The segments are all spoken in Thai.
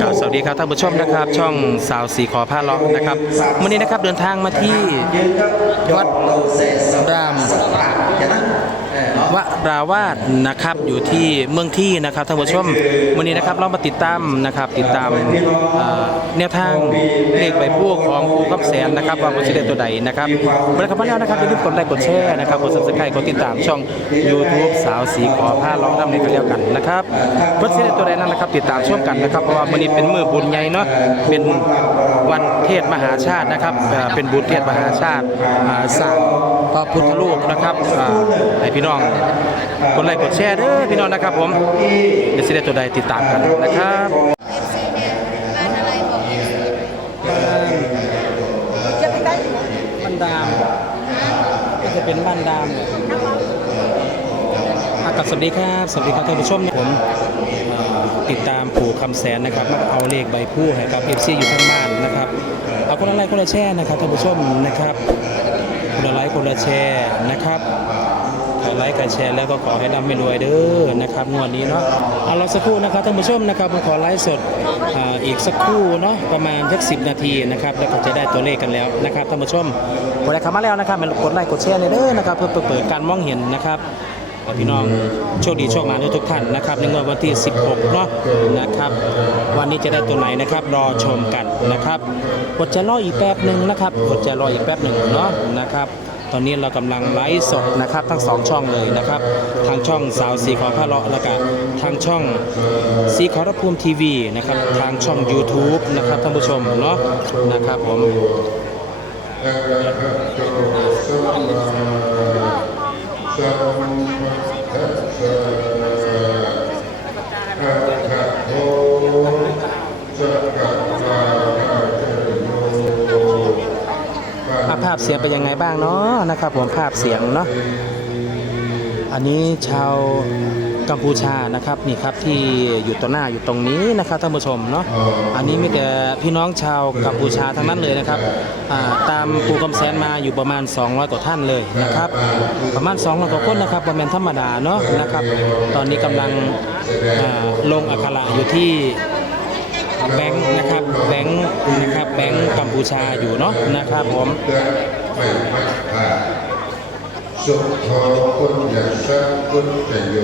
กล่าวสวัสดีครับท่านผู้ชมนะครับ ช่องสาวสีขอผ้าเลาะนะครับวันนี้นะครับเดินทางมาที่วัดราม วราวาสนะครับอยู่ที่เมืองที่นะครับท่านผู้ชมวันนี้นะครับเรามาติดตามนะครับติดตามแนวทางเลขใบพวกของปูกับแสนนะครับว่าเป็นสิเดตัวใดนะครับเมื่อเข้ามาแล้วนะครับอย่าลืมกดไลค์กดแชร์นะครับกด subscribe กดติดตามช่อง YouTube สาวสีขอผ้าเลาะน้ำในกันแล้วกันนะครับเพื่อสิเดตัวใดนั้นนะครับ ติดตามชมกันนะครับเพราะว่าวันนี้เป็นมือบุญใหญ่เนาะเป็นวันเทศมหาชาตินะครับเป็นบุญเทศมหาชาติอ่าสร้างพระพุทธรูปนะครับให้พี่น้องกดไลค์กดแชร์เด้อพี่น้องนะครับผมเดี๋ยวสิเดตัวใดติดตามกันนะครับบ้านอะไรบอกเอฟซีบ้านดามก็จะเป็นบ้านดามเนี่ยอะกับสวัสดีครับ สวัสดีครับท่านผู้ชมผมเอ่อติดตามปู่คำแสนนะครับมาเอาเลขใบผู้ให้กับเอฟซีอยู่ข้างบ้านนะครับเอาคนละไลค์คนละแชร์นะครับท่านผู้ชมนะครับ คนละไลค์คนละแชร์นะครับ ขอไลค์กับแชร์แล้วก็ขอให้ร่ำไม่รวยเด้อนะครับงวดนี้เนาะเอาเราสักครู่นะครับท่านผู้ชมนะครับผมขอไลฟ์สดอ่าอีกสักครู่เนาะประมาณสักสินาทีนะครับแล้วก็จะได้ตัวเลขกันแล้วนะครับท่านผู้ชมกดไลค์เข้ามาแล้วนะครับกดไลค์กดแชร์เลยเด้อนะครับเพื่อเปิดการมองเห็นนะครับพี่น้องโชคดีโชคมาทุกท่านนะครับในงวดวันที่ 16 เนาะนะครับ วันนี้จะได้ตัวไหนนะครับรอชมกันนะครับอดใจรออีกแป๊บหนึ่งนะครับอดใจรออีกแป๊บหนึ่งเนาะนะครับ ตอนนี้เรากำลังไลฟ์สดนะครับทั้งสองช่องเลยนะครับ ทางช่องสาวสีขอพระเลาะแล้วก็ทางช่องสีขอรภูมิทีวีนะครับทางช่อง YouTube นะครับท่านผู้ชมเนาะนะครับผมาพเสียงเป็นยังไงบ้างเนาะนะครับ ผมภาพเสียงเนาะอันนี้ชาวกัมพูชานะครับนี่ครับที่อยู่ต่อหน้าอยู่ตรงนี้นะครับท่านผู้ชมเนาะอันนี้มีแต่พี่น้องชาวกัมพูชาทั้งนั้นเลยนะครับตามปูกำแสนมาอยู่ประมาณ 200กว่าท่านเลยนะครับ ประมาณ200กว่าคนนะครับประมาณธรรมดาเนาะนะครับ ตอนนี้กำลังลงอักขระอยู่ที่แบงค์นะครับแบงค์นะครับแบงค์กัมพูชาอยู่เนาะนะครับผม สุขพุทธัสสะพุทธโย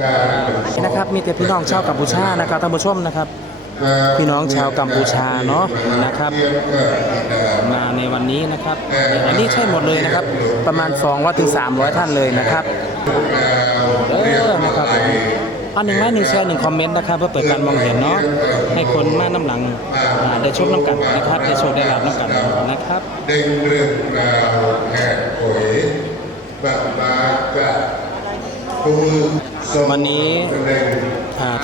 การเป็นสนี่นะครับมีแต่พี่น้องชาวกัมพูชานะครับท่านผู้ชมนะครับ พี่น้องชาวกัมพูชาเนาะนะครับ มาในวันนี้นะครับ อันนี้ใช่หมดเลยนะครับ ประมาณ200ถึง300 ท่านเลยนะครับ หนึ่งไลค์หนึ่งแชร์หนึ่งคอมเมนต์นะครับเพื่อเปิดการมองเห็นเนาะให้คนมาน้ำหลังได้ชมน้ำกันนะครับได้โชคได้ลาบน้ำกันนะครับได้เรื่องราวแห่โอยบะบากะวันนี้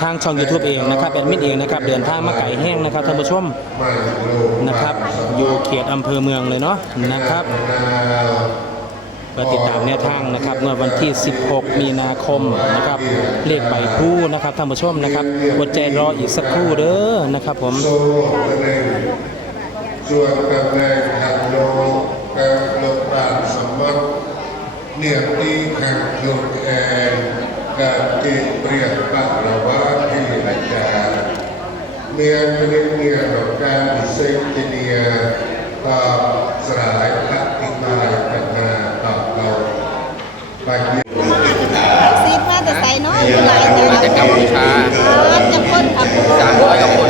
ทางช่อง YouTube เองนะครับแอดมินเองนะครับเดินทางมาไก่แห้งนะครับท่านผู้ชมนะครับ อยู่เขตอำเภอเมืองเลยเนาะนะครับ นาเพื่อติดตามแนวทางนะครับเมื่อวันที่ 16 มีนาคมนะครับเลขใบคู่นะครับท่านผู้ชมนะครับอดใจรออีกสักครู่เด้อนะครับผมส่วนตำแหน่งหักโลกับโลปราบสมมติเนี่ยที่ขังโยกแอนการติเปรียบปะละวาที่อาจารย์เมียนเป็นเมียของการเซนติเนียตอบสลายปฏิมาตอบเราไปเยี่ยม ซีดมาแต่ใส่น้อยอยู่หลายแต่มาจากกัมพูชาครับจะคนขับ สามร้อยกว่าคน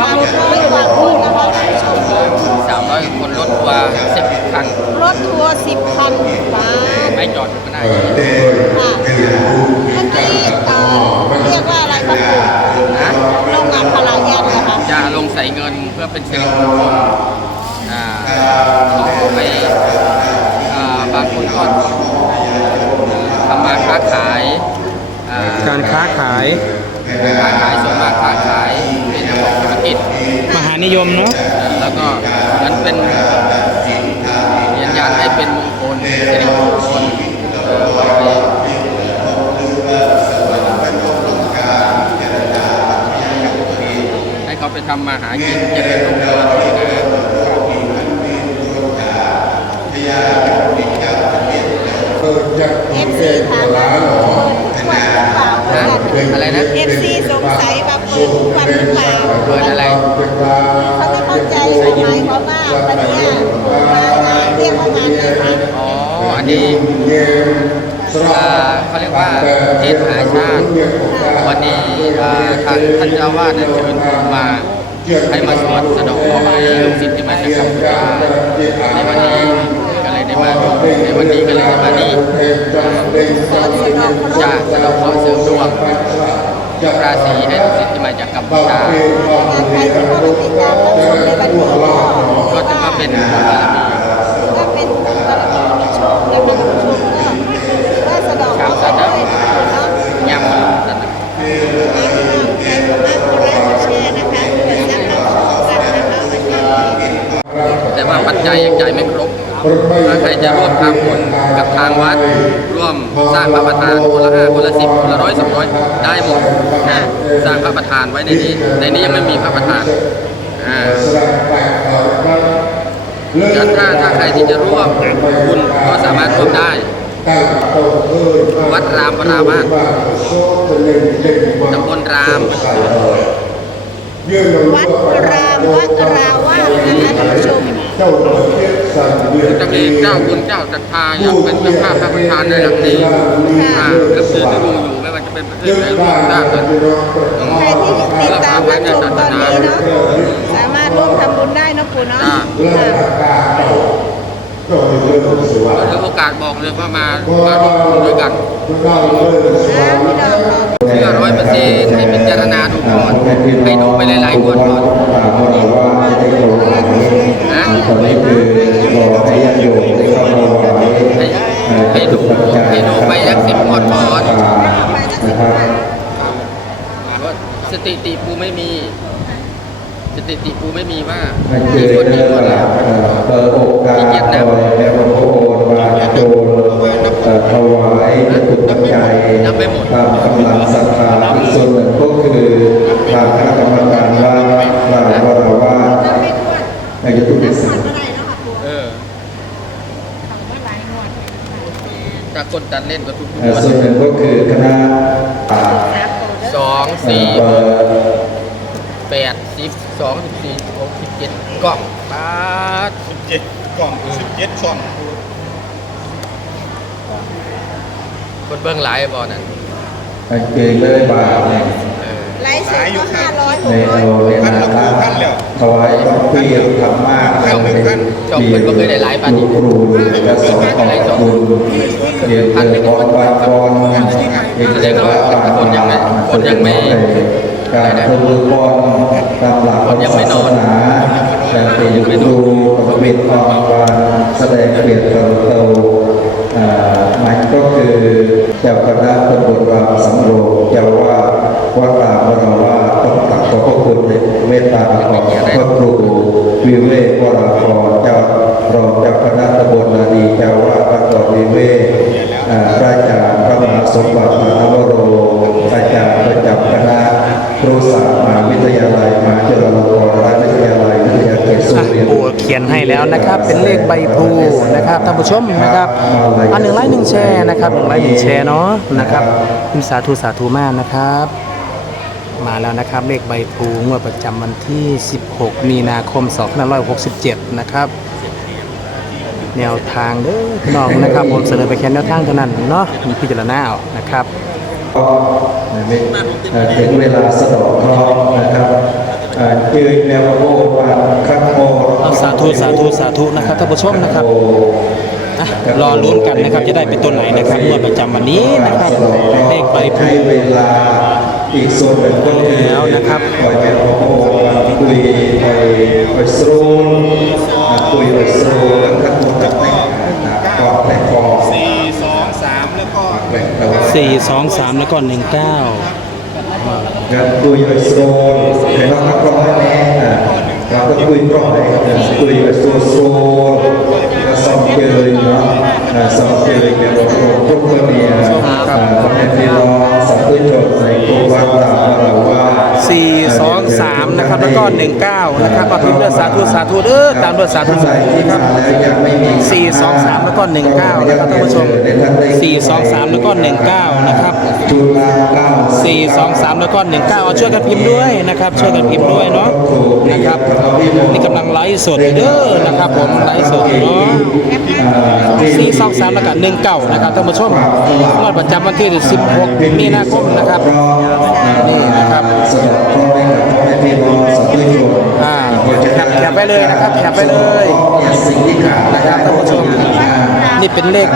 สามร้อยกว่าคนนะคะท่านผู้ชม สามร้อยคนรถทัวร์สิบคัน รถทัวร์สิบคันมา ไม่จอดก็ได้ เปิดเดน ค่ะ คือผู้ เมื่อกี้เอ่อเรียกว่าอะไรครับปู่ นะ โรงงานพลายันนะคะ จะลงใส่เงินเพื่อเป็นสิริมงคลอ่าเขาไปอ่าบางคนก็ทำมาค้าขายอ่า การค้าขาย ค้าขายส่วนมากค้าขายเป็นเรื่องของธุรกิจ มหานิ ยมเนาะแล้วก็มันเป็นยืนยันให้เป็นมงคลสิริมงคลเอ่อไปให้เขาไปทำมาหากินเจริญรุ่งเรืองนะเปิดจากเอเอฟฟซีซีถามร้าว่านหรอเปิดขวดหรือเปล่านะอะไรนะเอฟซีสงสัยว่าปิด ทุกวันหรือเปล่าเปิดอะไรเขาไม่เข้าใจหมายความว่าวันนี้ยมางานเรียกว่างานอะไรคะอ๋ออันนี้เขาเรียกว่าเทศหาชาติ วันนี้อ่าทางท่านเจ้าวาดเชิญผมมาให้มาสวดสะเดอกเคราะห์ให้ลูกศิษย์ที่มาจากกัมพูชาในวันนี้ก็เลยได้มาในวันนี้ก็เลยได้มานี่สอนสนองเคารจะพสะเดอเคราะห์เสริมดวง ราศีให้ลูกศิษย์ที่มาจากกัมพูชารที่เข้ามาติดตามรับชมในวันนี้ก็จะมาเป็นบารมีก็เป็นบารมีโชคและมีชมก็ว่าสะดอกเคราะห์ไปด้วยเนาะย่ำมันนั่นน่ะใครสามากดไลค์กดแชร์นะคะกดซับรับชมกันนะคะวันนี้แต่ว่าปัจจัยยังจ่ายไม่ครบถ้าใครจะร่วมทำบุญ ทางวัดร่วมสร้างพระประธานคนละห้าคนละสิบคนละร้อยสองร้อยได้หมดนะสร้างพระประธานไว้ในนี้ ในนี้ยังไม่มีพระประธานอ่าแล้วถ้าถ้าใครที่จะร่วมบุญก็สามารถร่วมได้ วัดรามวราวาสตำบลรามวัดรามวัดราวาสนะคะท่านผู้ชม จะมีเจ้าบุญเจ้าศรัทธาอยากเป็นเจ้าภาพพระประธานในหลังนี้อ่าก็คือที่ดูอยู่ไม่ว่าจะเป็นประเทศไหนร่วมได้กันใครที่ติดตามรับชมตอนนี้เนาะสามารถร่วมทำบุญได้เนาะปู่เนาะอ่าค่ะก็ถือโอกาสบอกเลยว่ามามาร่วมบุญด้วยกันอ่าพี่น้อง เชื่อร้อยเปอร์เซ็นต์ให้พิจารณาดูก่อนให้ดูไปหลายๆงวดก่อนถามว่าเราว่าได้โปรดไหมนะตอนนี้คือให้ญาติโยมได้เข้ามาไหว้ให้ให้ดูให้ดูไปสักสิบงวดก่อนนะครับว่าสถิติปูไม่มีสถิติปูไม่มีว่านั่คืมีคนมีเรื่องคนราวเปิดโอกาสโดยแม่พระ ถวายตุปัจจัยตามกำลังศรัทธาอีกส่วนหนึ่งก็คือทางคณะกรรมการวัดกล่าวว่าเราว่าในยุทธวิสัยเออถ้าคนตัดเล่นก็ทุกเอ่อคนส่วนหนึ่งก็คือคณะอ่าสองสี่เอ่อแปดสิบสองสิบสี่หกสิบเจ็ดกล่องบาทเจ็ดกล่องสิบเจ็ดช่อง คนเบื้องหลายบอนั่นเอ่อเกณฑ์เลยบาทเนี่ยเออไลฟ์สดก็ห้าร้อยหในกร้อยเราเวลาละถวายต้องเพียรทำมากเราเป็นมีครูจะสอนขอบคุณเรียนเรียนบอลบอลบอลเรียนเรียนว่าคนยังไม่คนยังไม่การทำมือบอลตามหลักศาสนาแต่เป็นอยู่ครูประเวทความวันแสดงเป คณะตำบลรามสำโรงเจ้าว่าวัดตามวราว่าต้องกลับขอบพระคุณเมตตาของพระครูวิเวกวราพรเจ้ารองเจ้าคณะตำบลนาดีเจ้าว่าวัดดอนวิเวกพระอาจารย์พระมหาสมบัติมหาวโรอาจารย์ แล้วนะครับ เป็นเลขใบพลูนะครับท่านผู้ชมนะครับอันหนึ่งไลค์หนึ่งแชร์นะครับหนึ่งไลค์หนึ่งแชร์เนาะนะครับคุณสาธุสาธุมากนะครับ มาแล้วนะครับเลขใบพลูงวดประจำวันที่ 16 มีนาคม 2567 นะครับแนวทางเด้อพี่น้องนะครับ ผมเสนอไปแค่แนวทางเท่านั้นเนาะมีพิจารณาเอานะครับก็ถึงเวลาสะดอกเคราะห์นะครับ เอ่อยืนแนวโอ้ว่าครั้งโมเอาสาธุสาธุสาธุนะครับท่านผู้ชมนะครับอะรอลุ้นกันนะครับจะได้เป็นตัวไหนนะครับงวดประจำวันนี้นะครับเลขใบพลู ให้เวลาอีกส่วนหนึ่งก็คือแล้วนะครับ ปล่อยแมวโอ้คุยไปไปสรูนคุยไปสรูนแล้วก็ถูกจับแต่กอดแต่คอสี่สองสามแล้วก็แบ่งแต่ว่าสี่สองสามแล้วก็หนึ่งเก้า งั้นคุยไปสรูนเห็นเรานักรองแน่อะเราก็คุยปล่อยคุยไปสรูนสรูนก็สองเจยนะอ่าสองเจยเนี่ยเราทุกคนเนี่ยอ่าคนในที่รอสัมพุทธชนในกรุงวัดเราเราว่าสี่423นะครับแล้วก็19นะครับมาพิมพ์ด้วยสาธุสาธุเด้อตามด้วยสาธุสาธุนะครับ423แล้วก็19นะครับท่านผู้ชม423แล้วก็19นะครับ จุฬาเก้า423 แล้วก็ 19 เอาช่วยกันพิมพ์ด้วยนะครับ ช่วยกันพิมพ์ด้วยเนาะนะครับนี่กำลังไลฟ์สดอยู่เด้อนะครับผมไลฟ์สดอยู่เนาะ423 แล้วก็ 19 นะครับท่านผู้ชมงวดประจำวันที่ 16 มีนาคมนะครับนี่นะครับสะดอกเคราะห์ให้กับพ่อแม่พี่น้องสาแคปไปเลยนะครับแคปไปเลยสิ่งที่ขาดนะครับท่านผู้ชม นี่เป็นเลข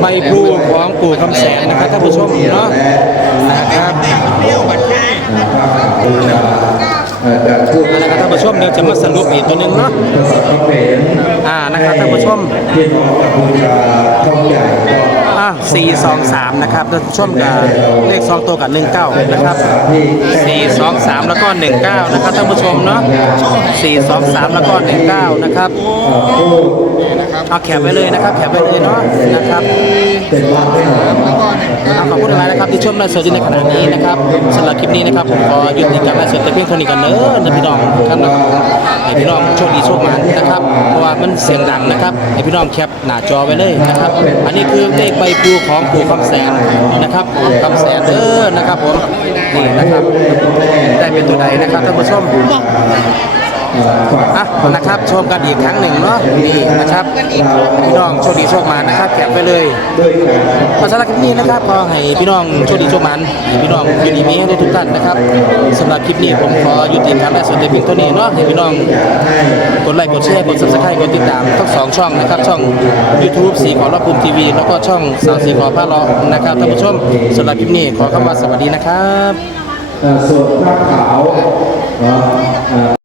ใบพลูของปู่คำแสนนะครับท่านผู้ชมเนาะนะครับบูชาเอ่อการนะครับท่านผู้ชมเดี๋ยวจะมาสรุปอีกตัวหนึ่งเนาะอ่านะครับท่านผู้ชมพี่น้องกัมพูชาทองใหญ่ก็อ่ามนะครับท่านผู้ชมกับเลข2ตัวกับ19นะครับ423แล้วก็19นะครับท่านผู้ชมเนาะ423แล้วก็19นะครับ เอาแคปไว้เลยนะครับแคปไว้เลยเนาะนะครับเป็นบ้านไม่หนออ่าขอบคุณอะไรนะครับที่ชมไลฟ์สดอยู่ในขณะนี้นะครับสำหรับคลิปนี้นะครับผมขอยุติการไลฟ์สดแต่เพียงเท่านี้กันเนอะนะพี่น้องท่านนะครับให้พี่น้องโชคดีโชคมันนะครับ เพราะว่ามันเสียงดังนะครับให้พี่น้องแคปหน้าจอไว้เลยนะครับ อันนี้คือเลขใบปลิวของปู่คำแสนนะครับปู่คำแสนเด้อนะครับผมนี่นะครับได้เป็นตัวใดนะครับท่านผู้ชม อะนะครับชมกันอีกครั้งหนึ่งเนาะนี่นะครับพี่น้องโชคดีโชคมานะครับแคปไปเลยด้วยกันภาษาคลิปนี้นะครับขอให้พี่น้องโชคดีโชคมันให้พี่น้องอยู่ดีมีให้ทุกท่านนะครับสำหรับคลิปนี้ผมขอยุติการไลฟ์สดแต่เพียงเท่านี้เนาะให้พี่น้องกดไลค์กดแชร์กด subscribe กดติดตามทั้งสองช่องนะครับช่อง YouTube สีขอรอบภูมิทีวีแล้วก็ช่องสาวสีขอพระเลาะนะครับท่านผู้ชมสำหรับคลิปนี้ขอคำว่าสวัสดีนะครับเส่วนผ้าขาว